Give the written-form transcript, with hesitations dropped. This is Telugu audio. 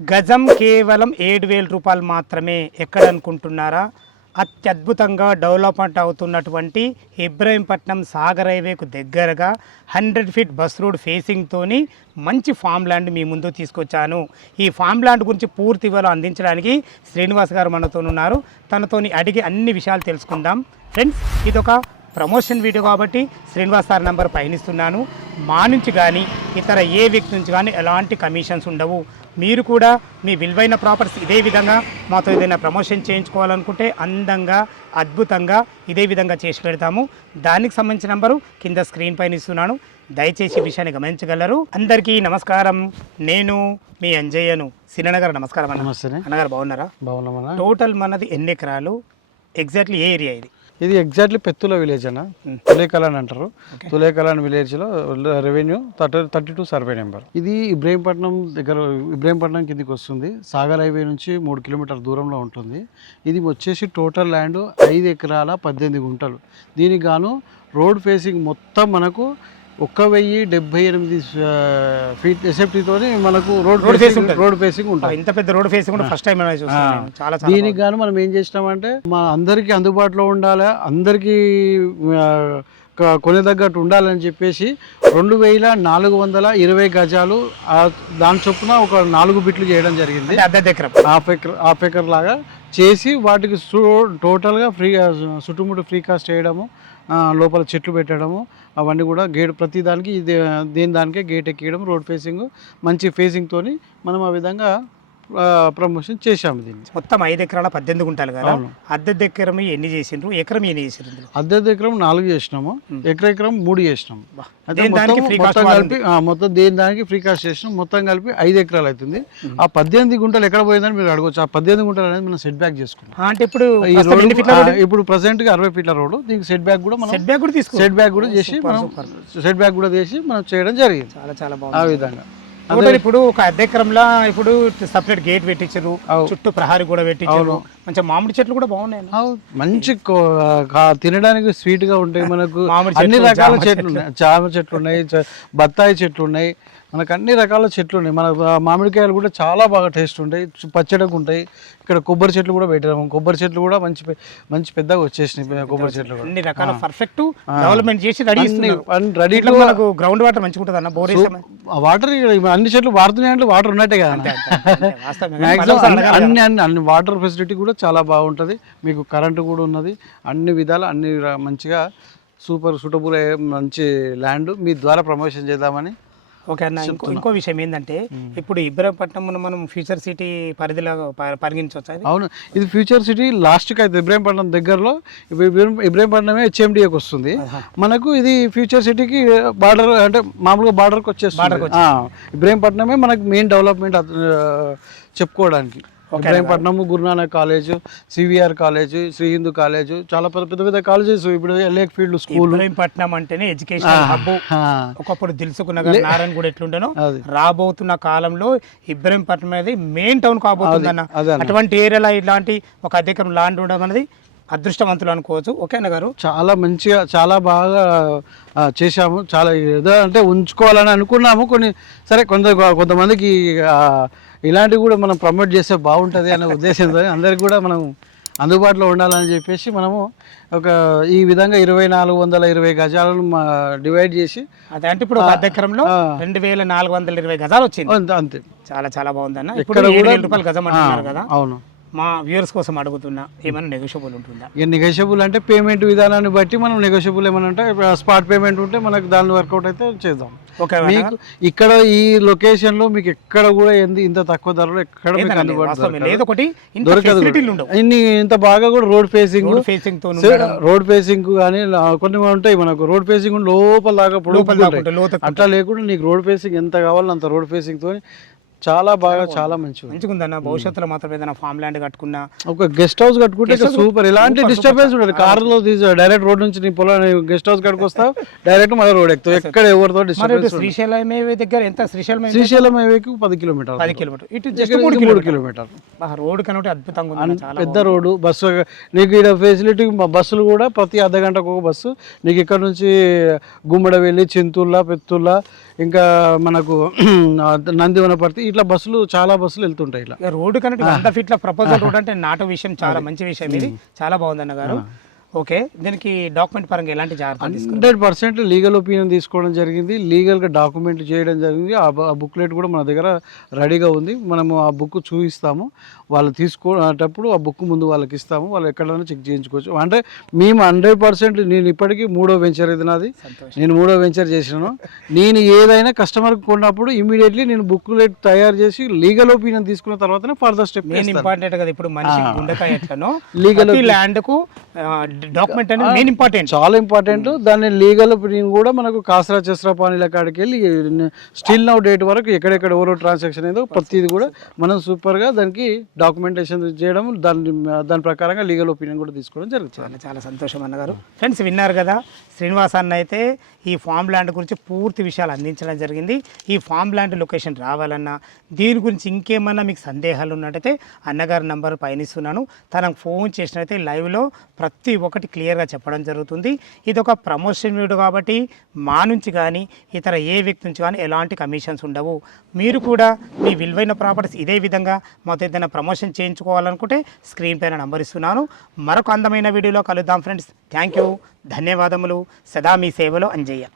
గజం కేవలం 7,000 రూపాయలు మాత్రమే. ఎక్కడ అనుకుంటున్నారా? అత్యద్భుతంగా డెవలప్మెంట్ అవుతున్నటువంటి ఇబ్రహీంపట్నం సాగర్ హైవేకు దగ్గరగా 100 ఫీట్ బస్ రోడ్ ఫేసింగ్తోని మంచి ఫామ్ ల్యాండ్ మీ ముందు తీసుకొచ్చాను. ఈ ఫామ్ ల్యాండ్ గురించి పూర్తి వివరాలు అందించడానికి శ్రీనివాస్ గారు మనతో ఉన్నారు. తనతోని అడిగి అన్ని విషయాలు తెలుసుకుందాం. ఫ్రెండ్స్, ఇదొక ప్రమోషన్ వీడియో కాబట్టి శ్రీనివాస్ సార్ నెంబర్ పయనిస్తున్నాను. మా నుంచి కానీ ఇతర ఏ వ్యక్తి నుంచి కానీ ఎలాంటి కమిషన్స్ ఉండవు. మీరు కూడా మీ విలువైన ప్రాపర్టీస్ ఇదే విధంగా మాతో ఏదైనా ప్రమోషన్ చేయించుకోవాలనుకుంటే అందంగా అద్భుతంగా ఇదే విధంగా చేసి పెడతాము. దానికి సంబంధించిన నెంబరు కింద స్క్రీన్ పైన ఇస్తున్నాను. దయచేసి ఈ విషయాన్ని గమనించగలరు. అందరికీ నమస్కారం. నేను మీ అంజయ్యను. సిననగర్ నమస్కారం అన్న. అన్నగారు బాగున్నారా? బాగున్నామన్నా. టోటల్ మనది ఎన్ని ఎకరాలు? ఎగ్జాక్ట్లీ ఏ ఏరియా ఇది? ఇది ఎగ్జాక్ట్లీ పెత్తుల విలేజ్ అన్న. తులేకలాన్ అంటారు. తులేకలాన్ విలేజ్లో రెవెన్యూ 32 సర్వే నెంబర్. ఇది ఇబ్రహీంపట్నం దగ్గర, ఇబ్రహీంపట్నం కిందికి వస్తుంది. సాగర్ హైవే నుంచి 3 కిలోమీటర్ల దూరంలో ఉంటుంది. ఇది వచ్చేసి టోటల్ ల్యాండ్ 5 ఎకరాల 18 గుంటలు. దీనికి గాను రోడ్ ఫేసింగ్ మొత్తం మనకు 1078 ఫీట్ ఎస్ఎఫ్టీతో మనకు రోడ్ ఫేసింగ్ ఉంటుంది. ఇంత పెద్ద రోడ్ ఫేసింగ్ కూడా ఫస్ట్ టైం చాలా. దీనికి గాను మనం ఏం చేసినామంటే మా అందరికీ అందుబాటులో ఉండాలి, అందరికీ కొనేదగ్గట్టు ఉండాలని చెప్పేసి 2420 గజాలు దాని చొప్పున ఒక 4 బిట్లు చేయడం జరిగింది. హాఫ్ ఎకర్ లాగా చేసి వాటికి టోటల్గా ఫ్రీగా చుట్టుముట్టు ఫ్రీ కాస్ట్ చేయడము, లోపల చెట్లు పెట్టడము, అవన్నీ కూడా గేట్ ప్రతి దానికి దేని దానికే గేట్ ఎక్కియడం, రోడ్ ఫేసింగ్ మంచి ఫేసింగ్తో మనం ఆ విధంగా ప్రమోషన్ చేశాము. దీన్ని మొత్తం 5 ఎకరాల 18 గుంటలు కదా. అద్దె ఎకరం ఎన్ని చేసిండ్రు? ఎకరం ఎన్ని చేసిండ్రు? అద్దె ఎకరం 4 చేసినాము, ఎకరం 3 చేసినాము. మొత్తం దేని దానికి ఫ్రీ కాస్ట్ చేసినాం. మొత్తం కలిపి 5 ఎకరాలు అవుతుంది. ఆ 18 గుంటలు ఎక్కడ పోయిందని మీరు అడగవచ్చు. ఆ 18 గుంటలు అనేది మనం సెట్ బ్యాక్ చేసుకున్నాం. అంటే ఇప్పుడు ప్రెసెంట్ గా 60 ఫీట్ల రోడ్డు. దీనికి సెట్ బ్యాక్ కూడా మనం సెట్ బ్యాక్ కూడా చేసి మనం చేయడం జరిగింది. చాలా బాగుంది. ఆ విధంగా ఇప్పుడు ఒక అద్దె ఎకరంలో ఇప్పుడు సపరేట్ గేట్ పెట్టించారు, చుట్టూ ప్రహారీ కూడా పెట్టించారు. మంచిగా మామిడి చెట్లు కూడా బాగున్నాయి. మంచి తినడానికి స్వీట్ గా ఉంటాయి. మనకు అన్ని రకాల చెట్లు ఉన్నాయి. జామ చెట్లు ఉన్నాయి, బత్తాయి చెట్లు ఉన్నాయి, మనకు అన్ని రకాల చెట్లు ఉన్నాయి. మన మామిడికాయలు కూడా చాలా బాగా టేస్ట్ ఉంటాయి, పచ్చడికి ఉంటాయి. ఇక్కడ కొబ్బరి చెట్లు కూడా పెట్టాము. కొబ్బరి చెట్లు కూడా మంచి పెద్దగా వచ్చేసినాయి. కొబ్బరి చెట్లు అన్ని రకాల పర్ఫెక్ట్ డెవలప్మెంట్ చేసి రెడీ. మనకు గ్రౌండ్ వాటర్ మంచిగా ఉంటుంది అన్న. బోర్ వాటర్ అన్ని చెట్లు వాడుతున్నాయంటే వాటర్ ఉన్నట్టే కదా. అన్ని వాటర్ ఫెసిలిటీ కూడా చాలా బాగుంటుంది. మీకు కరెంటు కూడా ఉన్నది. అన్ని విధాలు అన్ని మంచిగా సూటబుల్ అయ్యే మంచి ల్యాండ్ మీ ద్వారా ప్రమోషన్ చేద్దామని. ఓకే అన్న. ఇంకో విషయం ఏంటంటే ఇప్పుడు ఇబ్రహీంపట్నం మనం ఫ్యూచర్ సిటీ పరిధిలో పరిగణించవచ్చు. అవును, ఇది ఫ్యూచర్ సిటీ లాస్ట్కి అయితే ఇబ్రహీంపట్నం దగ్గరలో. ఇబ్రహీంపట్నమే హెచ్ఎండిఏకి వస్తుంది. మనకు ఇది ఫ్యూచర్ సిటీకి బార్డర్, అంటే మామూలుగా బార్డర్కి వచ్చేస్తుంది. ఇబ్రహీంపట్నమే మనకు మెయిన్ డెవలప్మెంట్ చెప్పుకోవడానికి. Ibrahimpatnam, Guru Nanak college, CVR college, Sri Hindu college, చాలా పెద్ద కాలేజెస్. ఇప్పుడు లేక్ ఫీల్డ్ స్కూల్. ఇబ్రహీంపట్నం అంటేనే ఎడ్యుకేషన్ హబ్. ఒకప్పుడు దిల్సుకునగర్, నారాయణ కూడా ఎట్లుండేనో రాబోతున్న కాలంలో ఇబ్రహీంపట్నం అనేది మెయిన్ టౌన్ కాబోతుంది అన్న. అటువంటి ఏరియాలో ఇలాంటి ఒక అధికరం ల్యాండ్ ఉండడం అనేది అదృష్టవంతులు అనుకోవచ్చు. ఓకే అన్న గారు, చాలా మంచిగా చాలా బాగా చేశాము. చాలా ఏదో అంటే ఉంచుకోవాలని అనుకున్నాము. సరే కొంతమందికి ఇలాంటివి కూడా మనం ప్రమోట్ చేస్తే బాగుంటుంది అనే ఉద్దేశంతో అందరికి కూడా మనం అందుబాటులో ఉండాలని చెప్పేసి మనము ఈ విధంగా 2420 గజాలను డివైడ్ చేసి అదే అంటే ఇప్పుడు అద్దె ఎకరంలో 2420 గజాలు వచ్చింది. అంతే. చాలా బాగుందన్న. ఇప్పుడు 7,000 రూపాయలు గజం అంటున్నారు కదా. అవును. మా వ్యూవర్స్ కోసం అడుగుతున్నా, ఏమైనా నెగోషియబుల్ ఉంటుందా? ఇక నెగోషియబుల్ అంటే పేమెంట్ విధానాన్ని బట్టి మనం నెగోషియబుల్ ఏమైనా అంటే స్పాట్ పేమెంట్ ఉంటే మనకు దాని వర్కౌట్ అయితే చేద్దాం. మీకు ఇక్కడ ఈ లొకేషన్ లో మీకు ఎక్కడ కూడా ఇంత తక్కువ ధరలో ఎక్కడ దొరకదు. ఇంత బాగా కూడా రోడ్ ఫేసింగ్ కానీ కొన్ని ఉంటాయి మనకు. రోడ్ ఫేసింగ్ లోపల దాకా అట్లా లేకుండా నీకు రోడ్ ఫేసింగ్ ఎంత కావాలో అంత రోడ్ ఫేసింగ్ తో చాలా బాగా చాలా మంచిగా ఉందన్న. భవిష్యత్తులో మాత్రం ఏదైనా ఫామ్ ల్యాండ్ కట్టుకున్నా, ఒక గెస్ట్ హౌస్ కట్టుకుంటే సూపర్. ఎలాంటి డిస్టర్బెన్స్ ఉండదు. కార్లో డైరెక్ట్ రోడ్ నుంచి నీ పొలం గెస్ట్ హౌస్ కట్టుకొస్తావు, డైరెక్ట్ మళ్ళీ రోడ్ ఎక్కుతావు. ఎక్కడ ఎవరితో డిస్టర్బెన్స్. శ్రీశైలం హైవే దగ్గర ఎంత? శ్రీశైలం హైవేకి 10 కిలోమీటర్. ఇటు 3 కిలోమీటర్ రోడ్ కనుక అద్భుతంగా పెద్ద రోడ్డు. బస్సు నీకు ఇక్కడ ఫెసిలిటీ, బస్సులు కూడా ప్రతి అర్ధ గంటకు ఒక బస్సు నీకు ఇక్కడ నుంచి గుమ్మడవెల్లి, చింతూర్ల, పెత్తుర్ల, ఇంకా మనకు నందివనపర్తి ఇట్లా బస్సులు చాలా బస్సులు వెళ్తుంటాయి ఇలా. ఇక రోడ్డు కనుక 100 ఫీట్ల ప్రపోజల్ రోడ్ అంటే నాటు విషయం చాలా మంచి విషయం ఇది, చాలా బాగుంది అన్న గారు. ఓకే, దీనికి డాక్యుమెంట్ పరంగా ఎలాంటి జాగ్రత్తలు తీసుకున్నారు? 100% లీగల్ ఒపీనియన్ తీసుకోవడం జరిగింది, లీగల్గా డాక్యుమెంట్ చేయడం జరిగింది. ఆ బుక్లెట్ కూడా మన దగ్గర రెడీగా ఉంది. మనము ఆ బుక్ చూపిస్తాము, వాళ్ళు తీసుకునేటప్పుడు ఆ బుక్ ముందు వాళ్ళకి ఇస్తాము, వాళ్ళు ఎక్కడైనా చెక్ చేయించుకోవచ్చు. అంటే మేము 100%, నేను ఇప్పటికీ 3వ వెంచర్ ఇది నాది, నేను 3వ వెంచర్ చేసినాను. నేను ఏదైనా కస్టమర్కి కొన్నప్పుడు ఇమీడియట్లీ నేను బుక్లెట్ తయారు చేసి లీగల్ ఒపీనియన్ తీసుకున్న తర్వాతనే ఫర్దర్ స్టెప్. మెయిన్ ఇంపార్టెంట్ కదా, ఇప్పుడు మనిషి గుండెకాయ ఎట్లనో లీగల్ ల్యాండ్ కు డాక్యుమెంట్ అనేది మెయిన్ ఇంపార్టెంట్, చాలా ఇంపార్టెంట్. దాన్ని లీగల్ ఒపీనియన్ కూడా మనకు కాసరా చెస్రా పానీల కాడికి వెళ్ళి స్టిల్ నౌ డేట్ వరకు ఎక్కడెక్కడ ఎవరో ట్రాన్సాక్షన్ ఏదో ప్రతిది కూడా మనం సూపర్గా దానికి డాక్యుమెంటేషన్ చేయడం, దాని ప్రకారంగా లీగల్ ఒపీనియన్ కూడా తీసుకోవడం జరుగుతుంది. చాలా చాలా సంతోషం అన్నగారు. ఫ్రెండ్స్ విన్నారు కదా, శ్రీనివాస్ అన్న అయితే ఈ ఫామ్ ల్యాండ్ గురించి పూర్తి విషయాలు అందించడం జరిగింది. ఈ ఫామ్ ల్యాండ్ లొకేషన్ రావాలన్నా, దీని గురించి ఇంకేమన్నా మీకు సందేహాలు ఉన్నట్టయితే అన్నగారి నంబర్ పయనిస్తున్నాను, తనకు ఫోన్ చేసినైతే లైవ్లో ప్రతి ఒక్కటి క్లియర్గా చెప్పడం జరుగుతుంది. ఇది ఒక ప్రమోషన్ వీడియో కాబట్టి మా నుంచి కానీ ఇతర ఏ వ్యక్తి నుంచి కానీ ఎలాంటి కమిషన్స్ ఉండవు. మీరు కూడా మీ విలువైన ప్రాపర్టీస్ ఇదే విధంగా మాతో ఏదైనా ప్రమోషన్ చేయించుకోవాలనుకుంటే స్క్రీన్ పైన నంబర్ ఇస్తున్నాను. మరొక అందమైన వీడియోలో కలుద్దాం ఫ్రెండ్స్. థ్యాంక్ యూ, ధన్యవాదములు. సదా మీ సేవలో అంజయ్య.